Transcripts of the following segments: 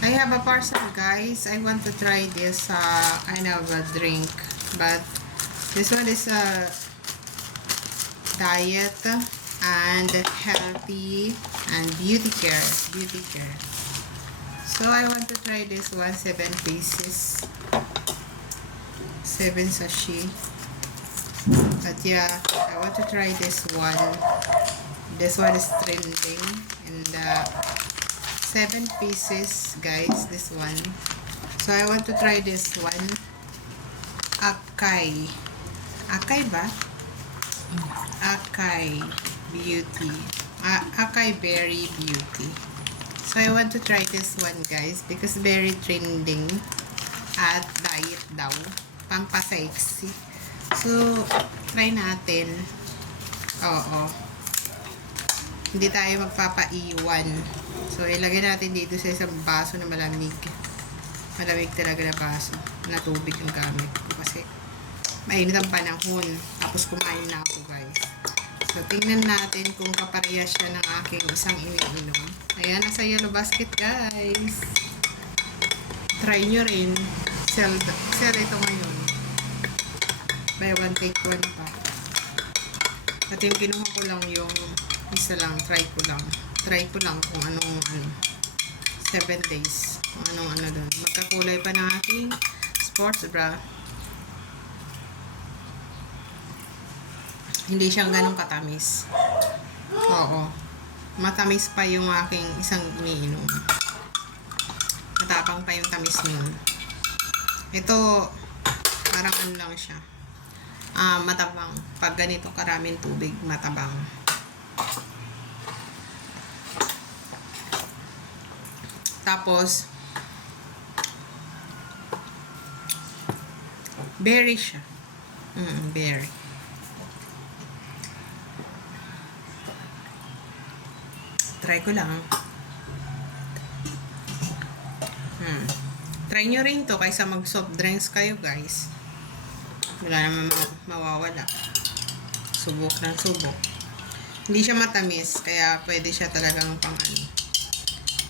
I have a parcel, guys. I want to try this kind of a drink, but this one is a diet and healthy and beauty care. So I want to try this one, 7 pieces, 7 sachet. But yeah, I want to try this one. This one is trending, and 7 pieces, guys, this one. So I want to try this one. Acai ba? Acai Beauty. Acai Berry Beauty. So I want to try this one, guys, because very trending at diet daw. Pampasexy. So, try natin. Oo. Hindi tayo magpapaiwan. So, ilagay natin dito sa isang baso na malamig. Malamig talaga na baso. Na tubig yung gamit ko kasi mainit ang panahon. Tapos kumain na ako, guys. So, tingnan natin kung kaparehas siya ng aking isang iniinom. Ayan, nasa yellow basket, guys. Try nyo rin. Sell ito ngayon. Buy one, take one pa. At yung kinuha ko lang yung isa lang. Try ko lang kung anong 7 days. Kung anong doon. Magkakulay pa ng aking sports bra. Hindi siyang ganong katamis. Oo. Matamis pa yung aking isang iniinom. Matapang pa yung tamis nun. Ito, parang ano lang siya. Matabang. Pag ganito karaming tubig, matabang. Tapos, berry siya. Berry. Try ko lang. Try nyo rin to kaysa mag soft drinks kayo, guys. Wala naman mawawala. Subok ng subok. Hindi siya matamis, kaya pwede siya talagang pang ano.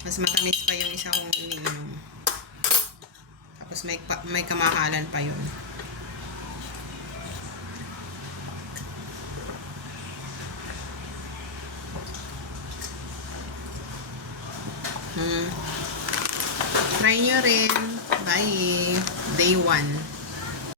Mas matamis pa yung isa kong iniinom. Tapos may kamahalan pa yun. Try nyo rin. Bye. Day 1.